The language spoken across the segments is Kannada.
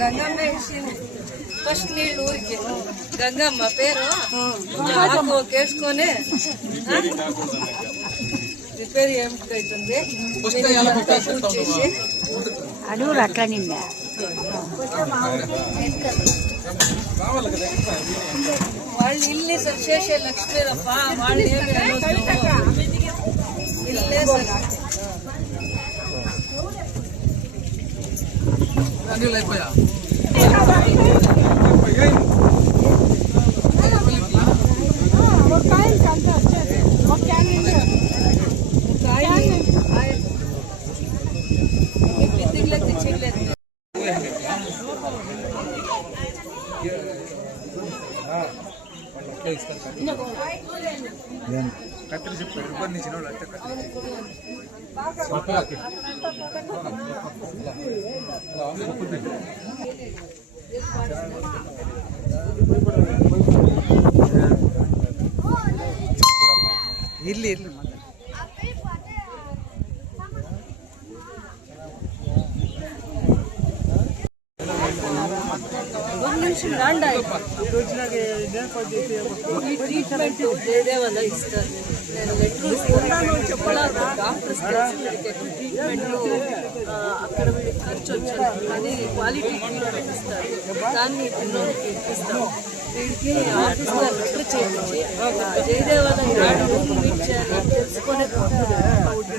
గంగమ్మ వేసింది ఫస్ట్ నీళ్ళు ఊరికి. గంగమ్మ పేరు కేసుకొని రిపేర్ ఏమిటైతుంది చేసి అడుగులు అట్లా నిండా వాళ్ళు ఇల్లు సార్ చేసే లక్ష్మీరప్ప వాళ్ళు ఏమి ఇల్లే సార్ అయిపోయా కత్తిరి చెప్పారు ఇబ్బంది ఇచ్చిన వాళ్ళు అంటే ఇల్లు ఇల్లు ట్రీట్మెంట్ దేదేవల్ల ఇస్తారు. నేను లెటర్ డాక్టర్స్ ట్రీట్మెంట్ అక్కడ ఖర్చు వచ్చాను కానీ క్వాలిటీ ట్రీట్మెంట్ ఇస్తారు. దాన్ని పిల్లలకి ఇప్పిస్తాం. వీడికి ఆఫీస్లో లెటర్ చేయించి జయదేవాల రూమ్ మీట్ చేయాలి తెలుసుకునే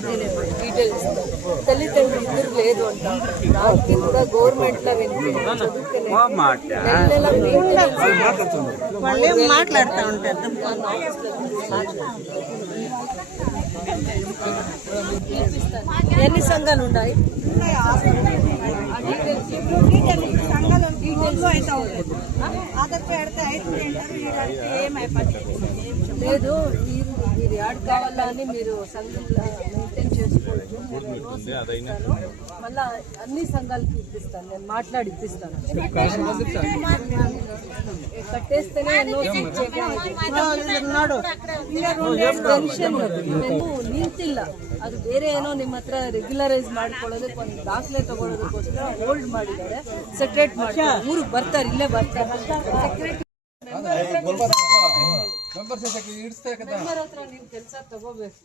నేను డీటెయిల్స్ ఇస్తాను. తల్లిదండ్రులు ఇద్దరు లేదు అంట. దానికి కూడా గవర్నమెంట్లో మాట్లాడుతూ ఉంటారు. ఎన్ని సంఘాలు ఉన్నాయి? లేదు మీరు యాడ్ కావాలా అని మీరు సంఘంలో మెయింటైన్ చేసుకోవచ్చు. మళ్ళా అన్ని సంఘాలకి ఇప్పిస్తాను. నేను మాట్లాడి ఇప్పిస్తాను. కట్టేస్తేనే ನೀವು ನಿಂತಿಲ್ಲ. ಅದು ಬೇರೆ ಏನೋ ನಿಮ್ಮ ಹತ್ರ ರೆಗ್ಯುಲರೈಸ್ ಮಾಡ್ಕೊಳ್ಳೋದು ಒಂದು ದಾಖಲೆ ತಗೊಳ್ಳೋದಕ್ಕೋಸ್ಕರ ಹೋಲ್ಡ್ ಮಾಡಿದ್ದಾರೆ. ಸೆಕ್ರೆಟ್ ಮಾಡ್ತಾರೆ. ಊರಿಗೆ ಬರ್ತಾರೆ, ಇಲ್ಲೇ ಬರ್ತಾರೆ. ಮೆಂಬರ್ ಹತ್ರ ನೀವು ಕೆಲಸ ತಗೋಬೇಕು.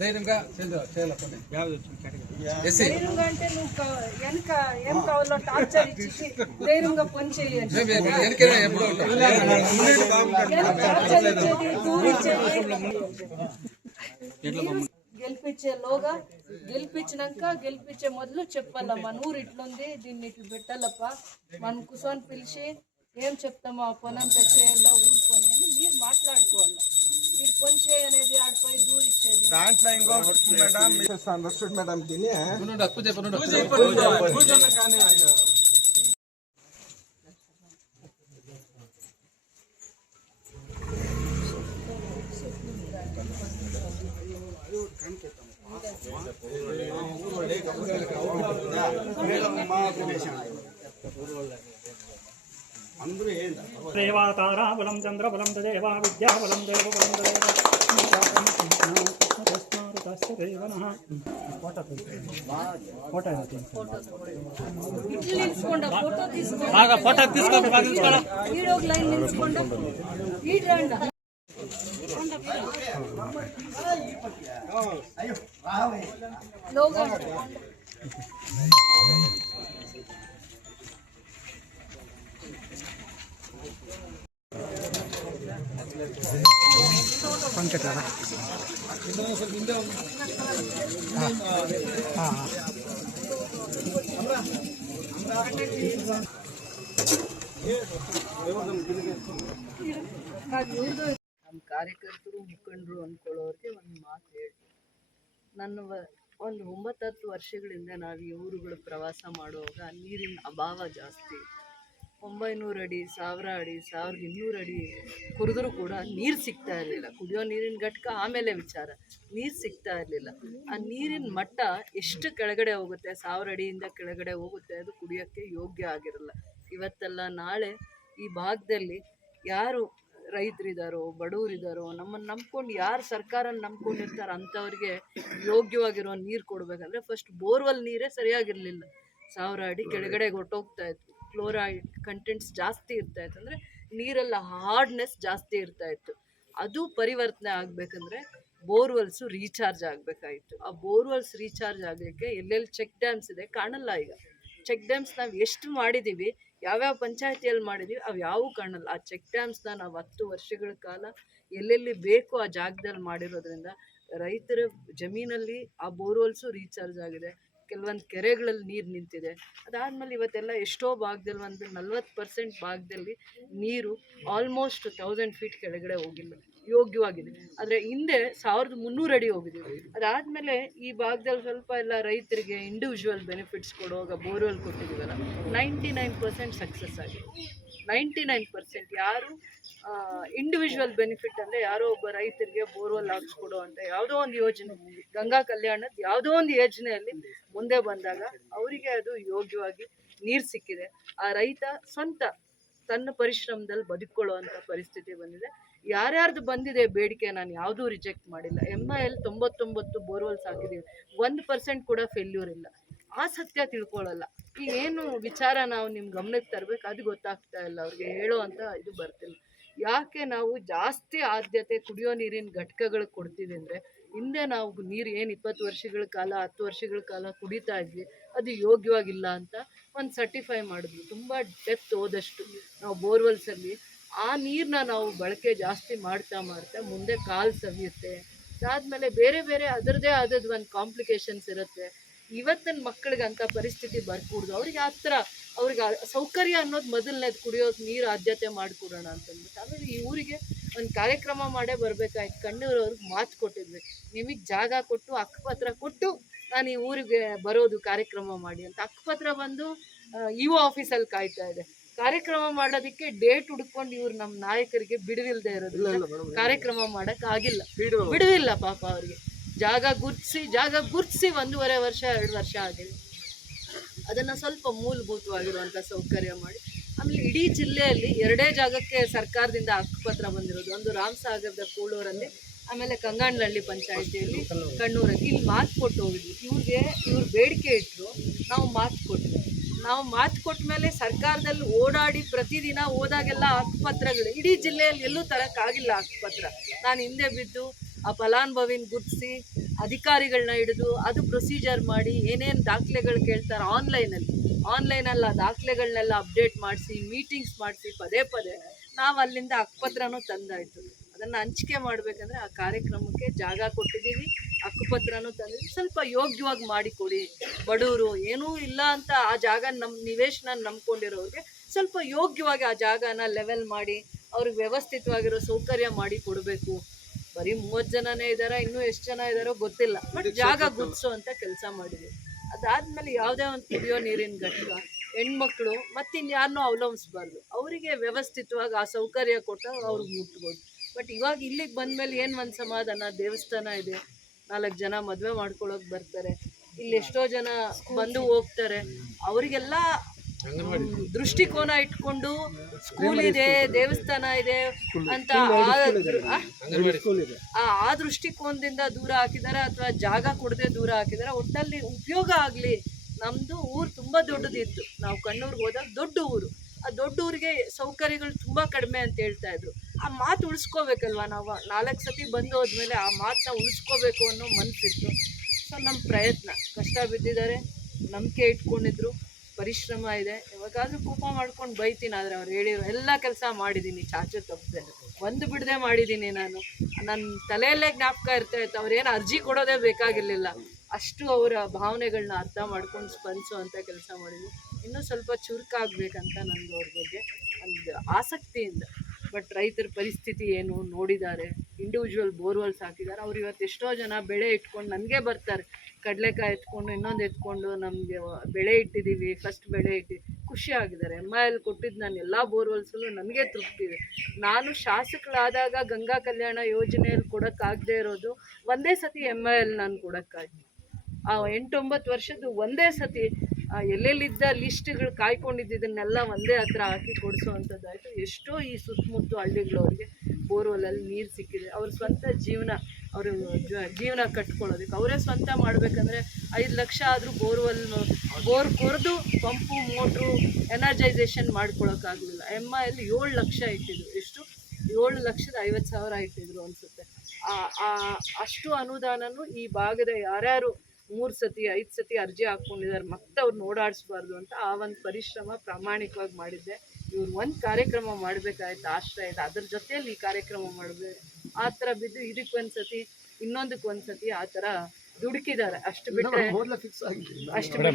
ధైర్యంగా అంటే నువ్వు వెనక ఏం కావాలో టార్చర్ ఇచ్చి ధైర్యంగా పని చేయండి. గెలిపించేలోగా గెలిపించే మొదలు చెప్పాల మన ఊరు ఇట్లుంది, దీన్ని ఇట్లు పెట్టాలప్ప. మనం కూర్చొని పిలిచి ఏం చెప్తామో ఆ పని అంతా చేయాలా, ఊరు పని అని మీరు మాట్లాడుకోవాలి. మీరు పని చేయనేది ఆడిపోయి దూరి ఇచ్చేది. దాంట్లో ఇంకో మేడం తిని దేవాతారాబలం చంద్రబలం తదేవా విద్యాబలం దేవబలం తదేవ ఫోటో తీసుకోండి. లైన్ నిల్చుకోండి. ನಮ್ಮ ಕಾರ್ಯಕರ್ತರು ಮುಖಂಡರು ಅಂದ್ಕೊಳ್ಳೋರಿಗೆ ಒಂದು ಮಾತು ಹೇಳಿ. ನನ್ನ ಒಂದು 9-10 ವರ್ಷಗಳಿಂದ ನಾವು ಈ ಊರುಗಳು ಪ್ರವಾಸ ಮಾಡುವಾಗ ನೀರಿನ ಅಭಾವ ಜಾಸ್ತಿ. 900 ಅಡಿ 1000 ಅಡಿ 1200 ಅಡಿ ಕುಡಿದ್ರೂ ಕೂಡ ನೀರು ಸಿಗ್ತಾ ಇರಲಿಲ್ಲ. ಕುಡಿಯೋ ನೀರಿನ ಘಟಕ ಆಮೇಲೆ ವಿಚಾರ, ನೀರು ಸಿಗ್ತಾ ಇರಲಿಲ್ಲ. ಆ ನೀರಿನ ಮಟ್ಟ ಎಷ್ಟು ಕೆಳಗಡೆ ಹೋಗುತ್ತೆ, 1000 ಅಡಿಯಿಂದ ಕೆಳಗಡೆ ಹೋಗುತ್ತೆ, ಅದು ಕುಡಿಯೋಕ್ಕೆ ಯೋಗ್ಯ ಆಗಿರಲ್ಲ. ಇವತ್ತಲ್ಲ ನಾಳೆ ಈ ಭಾಗದಲ್ಲಿ ಯಾರು ರೈತರಿದ್ದಾರೋ, ಬಡವರಿದ್ದಾರೋ, ನಮ್ಮನ್ನು ನಂಬ್ಕೊಂಡು ಯಾರು ಸರ್ಕಾರ ನಂಬ್ಕೊಂಡಿರ್ತಾರೋ ಅಂಥವ್ರಿಗೆ ಯೋಗ್ಯವಾಗಿರೋ ನೀರು ಕೊಡಬೇಕಂದ್ರೆ ಫಸ್ಟ್ ಬೋರ್ವೆಲ್ ನೀರೇ ಸರಿಯಾಗಿರಲಿಲ್ಲ. 1000 ಅಡಿ ಕೆಳಗಡೆ ಹೊಟ್ಟೋಗ್ತಾ ಇತ್ತು. ಕ್ಲೋರೈಡ್ ಕಂಟೆಂಟ್ಸ್ ಜಾಸ್ತಿ ಇರ್ತಾ ಇತ್ತು, ಅಂದರೆ ನೀರೆಲ್ಲ ಹಾರ್ಡ್ನೆಸ್ ಜಾಸ್ತಿ ಇರ್ತಾ ಇತ್ತು. ಅದು ಪರಿವರ್ತನೆ ಆಗಬೇಕಂದ್ರೆ ಬೋರ್ವೆಲ್ಸು ರೀಚಾರ್ಜ್ ಆಗಬೇಕಾಯಿತು. ಆ ಬೋರ್ವೆಲ್ಸ್ ರೀಚಾರ್ಜ್ ಆಗಲಿಕ್ಕೆ ಎಲ್ಲೆಲ್ಲಿ ಚೆಕ್ ಡ್ಯಾಮ್ಸ್ ಇದೆ ಕಾಣಲ್ಲ. ಈಗ ಚೆಕ್ ಡ್ಯಾಮ್ಸ್ ನಾವು ಎಷ್ಟು ಮಾಡಿದ್ದೀವಿ, ಯಾವ್ಯಾವ ಪಂಚಾಯತಿಯಲ್ಲಿ ಮಾಡಿದ್ದೀವಿ, ಅವು ಯಾವೂ ಕಾಣಲ್ಲ. ಆ ಚೆಕ್ ಡ್ಯಾಮ್ಸ್ನ ನಾವು 10 ವರ್ಷಗಳ ಕಾಲ ಎಲ್ಲೆಲ್ಲಿ ಬೇಕೋ ಆ ಜಾಗದಲ್ಲಿ ಮಾಡಿರೋದ್ರಿಂದ ರೈತರ ಜಮೀನಲ್ಲಿ ಆ ಬೋರ್ವೆಲ್ಸು ರೀಚಾರ್ಜ್ ಆಗಿದೆ. ಕೆಲವೊಂದು ಕೆರೆಗಳಲ್ಲಿ ನೀರು ನಿಂತಿದೆ. ಅದಾದಮೇಲೆ ಇವತ್ತೆಲ್ಲ ಎಷ್ಟೋ ಭಾಗದಲ್ಲಿ ಒಂದು 40% ಭಾಗದಲ್ಲಿ ನೀರು ಆಲ್ಮೋಸ್ಟ್ 1000 ಫೀಟ್ ಕೆಳಗಡೆ ಹೋಗಿಲ್ಲ, ಯೋಗ್ಯವಾಗಿದೆ. ಆದರೆ ಹಿಂದೆ 1300 ಅಡಿ ಹೋಗಿದ್ದೀವಿ. ಅದಾದಮೇಲೆ ಈ ಭಾಗದಲ್ಲಿ ಸ್ವಲ್ಪ ಎಲ್ಲ ರೈತರಿಗೆ ಇಂಡಿವಿಜುವಲ್ ಬೆನಿಫಿಟ್ಸ್ ಕೊಡುವಾಗ ಬೋರ್ವೆಲ್ ಕೊಟ್ಟಿದ್ದೀವಲ್ಲ, 99% ಸಕ್ಸಸ್ ಆಗಿದೆ. 99% ಯಾರು ಇಂಡಿವಿಜುವಲ್ ಬೆನಿಫಿಟ್ ಅಂದರೆ ಯಾರೋ ಒಬ್ಬ ರೈತರಿಗೆ ಬೋರ್ವೆಲ್ ಹಾಕ್ಸ್ಕೊಡೋ ಅಂತ ಯಾವುದೋ ಒಂದು ಯೋಜನೆ, ಗಂಗಾ ಕಲ್ಯಾಣದ ಯಾವುದೋ ಒಂದು ಯೋಜನೆಯಲ್ಲಿ ಮುಂದೆ ಬಂದಾಗ ಅವರಿಗೆ ಅದು ಯೋಗ್ಯವಾಗಿ ನೀರು ಸಿಕ್ಕಿದೆ. ಆ ರೈತ ಸ್ವಂತ ತನ್ನ ಪರಿಶ್ರಮದಲ್ಲಿ ಬದುಕೊಳ್ಳೋ ಅಂಥ ಪರಿಸ್ಥಿತಿ ಬಂದಿದೆ. ಯಾರ್ಯಾರ್ದು ಬಂದಿದೆ ಬೇಡಿಕೆ ನಾನು ಯಾವುದೂ ರಿಜೆಕ್ಟ್ ಮಾಡಿಲ್ಲ. MIL 99 ಬೋರ್ವೆಲ್ಸ್ ಹಾಕಿದ್ದೀವಿ, 1% ಕೂಡ ಫೇಲ್ಯೂರ್ ಇಲ್ಲ. ಆ ಸತ್ಯ ತಿಳ್ಕೊಳ್ಳಲ್ಲ. ಈ ಏನು ವಿಚಾರ ನಾವು ನಿಮ್ಮ ಗಮನಕ್ಕೆ ತರಬೇಕು ಅದು ಗೊತ್ತಾಗ್ತಾ ಇಲ್ಲ, ಅವ್ರಿಗೆ ಹೇಳೋ ಅಂತ ಇದು ಬರ್ತಿಲ್ಲ. ಯಾಕೆ ನಾವು ಜಾಸ್ತಿ ಆದ್ಯತೆ ಕುಡಿಯೋ ನೀರಿನ ಘಟಕಗಳಿಗೆ ಕೊಡ್ತೀವಿ ಅಂದರೆ, ಹಿಂದೆ ನಾವು ನೀರು ಏನು 20 ವರ್ಷಗಳ ಕಾಲ 10 ವರ್ಷಗಳ ಕಾಲ ಕುಡಿತಾ ಇದ್ವಿ, ಅದು ಯೋಗ್ಯವಾಗಿಲ್ಲ ಅಂತ ಒಂದು ಸರ್ಟಿಫೈ ಮಾಡಿದ್ವಿ. ತುಂಬ ಡೆಪ್ತ್ ಹೋದಷ್ಟು ನಾವು ಬೋರ್ವೆಲ್ಸಲ್ಲಿ ಆ ನೀರನ್ನ ನಾವು ಬಳಕೆ ಜಾಸ್ತಿ ಮಾಡ್ತಾ ಮುಂದೆ ಕಾಲು ಸವಿಯುತ್ತೆ. ಅದಾದಮೇಲೆ ಬೇರೆ ಬೇರೆ ಅದರದ್ದೇ ಆದದ್ದು ಒಂದು ಕಾಂಪ್ಲಿಕೇಶನ್ಸ್ ಇರುತ್ತೆ. ಇವತ್ತಿನ ಮಕ್ಕಳಿಗೆ ಅಂಥ ಪರಿಸ್ಥಿತಿ ಬರ್ಕೂಡ್ದು. ಅವ್ರಿಗೆ ಆ ಥರ ಅವ್ರಿಗೆ ಸೌಕರ್ಯ ಅನ್ನೋದು ಮೊದಲನೇದು, ಕುಡಿಯೋಕೆ ನೀರು ಆದ್ಯತೆ ಮಾಡಿಕೊಡೋಣ ಅಂತಂದ್ಬಿಟ್ಟು. ಆಮೇಲೆ ಈ ಊರಿಗೆ ಒಂದು ಕಾರ್ಯಕ್ರಮ ಮಾಡೇ ಬರಬೇಕಾಯ್ತು. ಕಣ್ಣೂರವ್ರಿಗೆ ಮಾತು ಕೊಟ್ಟಿದ್ವಿ, ನಿಮಗೆ ಜಾಗ ಕೊಟ್ಟು ಹಕ್ಕುಪತ್ರ ಕೊಟ್ಟು ನಾನು ಈ ಊರಿಗೆ ಬರೋದು ಕಾರ್ಯಕ್ರಮ ಮಾಡಿ ಅಂತ. ಹಕ್ಕುಪತ್ರ ಬಂದು EO ಆಫೀಸಲ್ಲಿ ಕಾಯ್ತಾ ಇದೆ. ಕಾರ್ಯಕ್ರಮ ಮಾಡೋದಕ್ಕೆ ಡೇಟ್ ಹುಡ್ಕೊಂಡು ಇವ್ರು ನಮ್ಮ ನಾಯಕರಿಗೆ ಬಿಡುವಿಲ್ಲದೆ ಇರೋದು ಕಾರ್ಯಕ್ರಮ ಮಾಡೋಕ್ಕಾಗಿಲ್ಲ. ಬಿಡುವಿಲ್ಲ ಪಾಪ ಅವ್ರಿಗೆ. ಜಾಗ ಗುರ್ತಿಸಿ 1.5 ವರ್ಷ 2 ವರ್ಷ ಆಗಿದೆ. ಅದನ್ನು ಸ್ವಲ್ಪ ಮೂಲಭೂತವಾಗಿರುವಂಥ ಸೌಕರ್ಯ ಮಾಡಿ, ಆಮೇಲೆ ಇಡೀ ಜಿಲ್ಲೆಯಲ್ಲಿ 2 ಜಾಗಕ್ಕೆ ಸರ್ಕಾರದಿಂದ ಹಕ್ಕುಪತ್ರ ಬಂದಿರೋದು. ಒಂದು ರಾಮಸಾಗರದ ಕೂಳೂರಲ್ಲಿ, ಆಮೇಲೆ ಕಂಗಾಂಡ್ನಹಳ್ಳಿ ಪಂಚಾಯಿತಿಯಲ್ಲಿ ಕಣ್ಣೂರಲ್ಲಿ. ಇಲ್ಲಿ ಮಾತು ಕೊಟ್ಟು ಹೋಗಿದ್ವಿ. ಇವ್ರು ಬೇಡಿಕೆ ಇಟ್ಟರು, ನಾವು ಮಾತು ಕೊಟ್ವಿ. ನಾವು ಮಾತು ಕೊಟ್ಟ ಮೇಲೆ ಸರ್ಕಾರದಲ್ಲಿ ಓಡಾಡಿ ಪ್ರತಿದಿನ ಹೋದಾಗೆಲ್ಲ ಹಕ್ಕುಪತ್ರಗಳು ಇಡೀ ಜಿಲ್ಲೆಯಲ್ಲಿ ಎಲ್ಲೂ ತರೋಕ್ಕಾಗಿಲ್ಲ ಹಕ್ಕುಪತ್ರ. ನಾನು ಹಿಂದೆ ಬಿದ್ದು ಆ ಫಲಾನುಭವಿನ ಗುರ್ತಿಸಿ ಅಧಿಕಾರಿಗಳನ್ನ ಹಿಡಿದು ಅದು ಪ್ರೊಸೀಜರ್ ಮಾಡಿ ಏನೇನು ದಾಖಲೆಗಳು ಕೇಳ್ತಾರೆ ಆನ್ಲೈನಲ್ಲಿ ಆ ದಾಖಲೆಗಳನ್ನೆಲ್ಲ ಅಪ್ಡೇಟ್ ಮಾಡಿಸಿ ಮೀಟಿಂಗ್ಸ್ ಮಾಡಿಸಿ ಪದೇ ನಾವು ಅಲ್ಲಿಂದ ಹಕ್ಕುಪತ್ರನೂ ತಂದಾಯಿತು. ಅದನ್ನು ಹಂಚಿಕೆ ಮಾಡಬೇಕಂದ್ರೆ ಆ ಕಾರ್ಯಕ್ರಮಕ್ಕೆ ಜಾಗ ಕೊಟ್ಟಿದ್ದೀವಿ, ಹಕ್ಕುಪತ್ರನೂ ತಂದಿದ್ದೀವಿ. ಸ್ವಲ್ಪ ಯೋಗ್ಯವಾಗಿ ಮಾಡಿಕೊಡಿ. ಬಡವರು ಏನೂ ಇಲ್ಲ ಅಂತ ಆ ಜಾಗ ನಿವೇಶನ ನಂಬ್ಕೊಂಡಿರೋರಿಗೆ ಸ್ವಲ್ಪ ಯೋಗ್ಯವಾಗಿ ಆ ಜಾಗನ ಲೆವೆಲ್ ಮಾಡಿ ಅವ್ರಿಗೆ ವ್ಯವಸ್ಥಿತವಾಗಿರೋ ಸೌಕರ್ಯ ಮಾಡಿ ಕೊಡಬೇಕು. ಬರೀ 30 ಜನನೇ ಇದ್ದಾರೆ, ಇನ್ನೂ ಎಷ್ಟು ಜನ ಇದ್ದಾರೋ ಗೊತ್ತಿಲ್ಲ, ಬಟ್ ಜಾಗ ಗುರ್ತಿಸೋ ಅಂತ ಕೆಲಸ ಮಾಡಿದ್ದೀವಿ. ಅದಾದಮೇಲೆ ಯಾವುದೇ ಒಂದು ಕುಡಿಯೋ ನೀರಿನ ಘಟಕ ಹೆಣ್ಮಕ್ಳು ಮತ್ತಿನ್ಯಾರನ್ನೂ ಅವಲಂಬಿಸ್ಬಾರ್ದು. ಅವರಿಗೆ ವ್ಯವಸ್ಥಿತವಾಗಿ ಆ ಸೌಕರ್ಯ ಕೊಟ್ಟಾಗ ಅವ್ರಿಗೆ ಮುಟ್ಬೋದು. ಬಟ್ ಇವಾಗ ಇಲ್ಲಿಗೆ ಬಂದಮೇಲೆ ಏನು ಒಂದು ಸಮಾಧಾನ, ದೇವಸ್ಥಾನ ಇದೆ, 4 ಜನ ಮದುವೆ ಮಾಡ್ಕೊಳ್ಳೋಕೆ ಬರ್ತಾರೆ, ಇಲ್ಲಿ ಎಷ್ಟೋ ಜನ ಬಂದು ಹೋಗ್ತಾರೆ. ಅವರಿಗೆಲ್ಲ ದೃಷ್ಟಿಕೋನ ಇಟ್ಕೊಂಡು ಸ್ಕೂಲ್ ಇದೆ, ದೇವಸ್ಥಾನ ಇದೆ ಅಂತ ಆ ದೃಷ್ಟಿಕೋನದಿಂದ ದೂರ ಹಾಕಿದ್ದಾರೆ, ಅಥವಾ ಜಾಗ ಕೊಡದೆ ದೂರ ಹಾಕಿದ್ದಾರೆ. ಒಟ್ಟಲ್ಲಿ ಉಪಯೋಗ ಆಗಲಿ. ನಮ್ಮದು ಊರು ತುಂಬ ದೊಡ್ಡದಿತ್ತು. ನಾವು ಕಣ್ಣೂರಿಗೆ ಹೋದಾಗ ದೊಡ್ಡ ಊರು, ಆ ದೊಡ್ಡ ಊರಿಗೆ ಸೌಕರ್ಯಗಳು ತುಂಬ ಕಡಿಮೆ ಅಂತ ಹೇಳ್ತಾ ಇದ್ರು. ಆ ಮಾತು ಉಳಿಸ್ಕೋಬೇಕಲ್ವ. ನಾವು 4 ಸತಿ ಬಂದು ಹೋದ್ಮೇಲೆ ಆ ಮಾತನ್ನ ಉಳಿಸ್ಕೋಬೇಕು ಅನ್ನೋ ಮನಸ್ಸಿತ್ತು. ಸೊ ನಮ್ಮ ಪ್ರಯತ್ನ, ಕಷ್ಟ ಬಿದ್ದಿದ್ದಾರೆ, ನಂಬಿಕೆ ಇಟ್ಕೊಂಡಿದ್ರು, ಪರಿಶ್ರಮ ಇದೆ. ಯಾವಾಗಾದ್ರೂ ಕೋಪ ಮಾಡ್ಕೊಂಡು ಬೈತೀನಿ, ಆದರೆ ಅವ್ರು ಹೇಳಿರೋ ಎಲ್ಲ ಕೆಲಸ ಮಾಡಿದ್ದೀನಿ, ಚಾಚು ತಪ್ಪದೆ ಒಂದು ಬಿಡದೆ ಮಾಡಿದ್ದೀನಿ. ನನ್ನ ತಲೆಯಲ್ಲೇ ಜ್ಞಾಪಕ ಇರ್ತಾಯಿತ್ತು. ಅವ್ರೇನು ಅರ್ಜಿ ಕೊಡೋದೇ ಬೇಕಾಗಿರಲಿಲ್ಲ, ಅಷ್ಟು ಅವರ ಭಾವನೆಗಳನ್ನ ಅರ್ಥ ಮಾಡ್ಕೊಂಡು ಸ್ಪಂದಿಸುವಂಥ ಕೆಲಸ ಮಾಡಿದ್ವಿ. ಇನ್ನೂ ಸ್ವಲ್ಪ ಚುರುಕಾಗಬೇಕಂತ ನನಗೆ ಅವ್ರ ಬಗ್ಗೆ ಒಂದು ಆಸಕ್ತಿಯಿಂದ ಬಟ್ ರೈತರ ಪರಿಸ್ಥಿತಿ ಏನು ನೋಡಿದ್ದಾರೆ. ಇಂಡಿವಿಜುವಲ್ ಬೋರ್ವೆಲ್ಸ್ ಹಾಕಿದ್ದಾರೆ. ಅವ್ರು ಇವತ್ತು ಎಷ್ಟೋ ಜನ ಬೆಳೆ ಇಟ್ಕೊಂಡು ನನಗೆ ಬರ್ತಾರೆ, ಕಡಲೆಕಾಯಿ ಎತ್ಕೊಂಡು ಇನ್ನೊಂದು ಎತ್ಕೊಂಡು ನಮಗೆ ಬೆಳೆ ಇಟ್ಟಿದ್ದೀವಿ, ಫಸ್ಟ್ ಬೆಳೆ ಖುಷಿ ಆಗಿದ್ದಾರೆ. MIL ಕೊಟ್ಟಿದ್ದು ನಾನು ಎಲ್ಲ ಬೋರ್ವೆಲ್ಸಲ್ಲೂ ನನಗೆ ತೃಪ್ತಿ ಇದೆ. ನಾನು ಶಾಸಕಳಾದಾಗ ಗಂಗಾ ಕಲ್ಯಾಣ ಯೋಜನೆಯಲ್ಲಿ ಕೊಡೋಕ್ಕಾಗದೇ ಇರೋದು ಒಂದೇ ಸತಿ MIL ನಾನು ಕೊಡೋಕ್ಕಾಗಿ, ಆ 8-9 ವರ್ಷದ್ದು ಒಂದೇ ಸತಿ ಎಲ್ಲೆಲ್ಲಿದ್ದ ಲಿಸ್ಟ್ಗಳು ಕಾಯ್ಕೊಂಡಿದ್ದನ್ನೆಲ್ಲ ಒಂದೇ ಹತ್ರ ಹಾಕಿ ಕೊಡಿಸೋವಂಥದ್ದಾಯಿತು. ಎಷ್ಟೋ ಈ ಸುತ್ತಮುತ್ತ ಹಳ್ಳಿಗಳವ್ರಿಗೆ ಬೋರ್ವೆಲಲ್ಲಿ ನೀರು ಸಿಕ್ಕಿದೆ. ಅವ್ರ ಸ್ವಂತ ಜೀವನ ಕಟ್ಕೊಳ್ಳೋದಕ್ಕೆ ಅವರೇ ಸ್ವಂತ ಮಾಡಬೇಕಂದ್ರೆ 5 ಲಕ್ಷ ಆದರೂ ಬೋರ್ ಕೊರೆದು ಪಂಪು ಮೋಟ್ರು ಎನರ್ಜೈಸೇಷನ್ ಮಾಡ್ಕೊಳಕ್ಕಾಗಲಿಲ್ಲ. MIL 7 ಲಕ್ಷ ಇಟ್ಟಿದ್ರು. ಎಷ್ಟು? 7,50,000 ಇಟ್ಟಿದ್ರು ಅನಿಸುತ್ತೆ. ಅಷ್ಟು ಅನುದಾನನೂ ಈ ಭಾಗದ ಯಾರ್ಯಾರು 3 ಸತಿ 5 ಸತಿ ಅರ್ಜಿ ಹಾಕ್ಕೊಂಡಿದ್ದಾರೆ ಮತ್ತೆ ಅವ್ರನ್ನ ಓಡಾಡಿಸ್ಬಾರ್ದು ಅಂತ ಆ ಒಂದು ಪರಿಶ್ರಮ ಪ್ರಾಮಾಣಿಕವಾಗಿ ಮಾಡಿದ್ದೆ. ಇವ್ರು ಒಂದು ಕಾರ್ಯಕ್ರಮ ಮಾಡಬೇಕಾಯ್ತು ಆಶ್ರಯದ, ಅದ್ರ ಜೊತೆಯಲ್ಲಿ ಈ ಕಾರ್ಯಕ್ರಮ ಮಾಡಬೇಕು. ಆ ಥರ ಬಿದ್ದು ಇದಕ್ಕೊಂದ್ಸತಿ ಇನ್ನೊಂದಕ್ಕೊಂದ್ಸತಿ ಆ ಥರ ದುಡುಕಿದ್ದಾರೆ. ಅಷ್ಟು ಬಿಟ್ಟರೆ